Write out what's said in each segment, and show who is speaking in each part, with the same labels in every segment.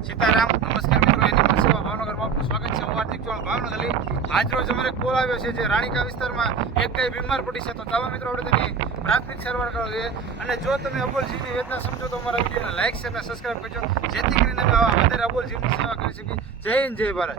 Speaker 1: સીતારામ નમસ્કાર મિત્રો એની સેવા ભાવનગરમાં આપનું સ્વાગત છે હું હાર્દિક ચૌહાણ ભાવનગર આજ રોજ અમારે કોલ આવ્યો છે જે રાણીકા વિસ્તારમાં એક કઈ બીમાર પડી છે તો તાવા મિત્રો આપણે તેની પ્રાથમિક સારવાર કરવા જોઈએ અને જો તમે અબોલજીની વેદના સમજો તો અમારા વિડીયોને લાઇક શેર અને સબસ્ક્રાઈબ કરજો જેથી કરીને અમે આવા વધારે અબોલજીની સેવા કરી શકીએ જય હિન્દ જય ભારત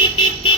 Speaker 1: Beep, beep, beep.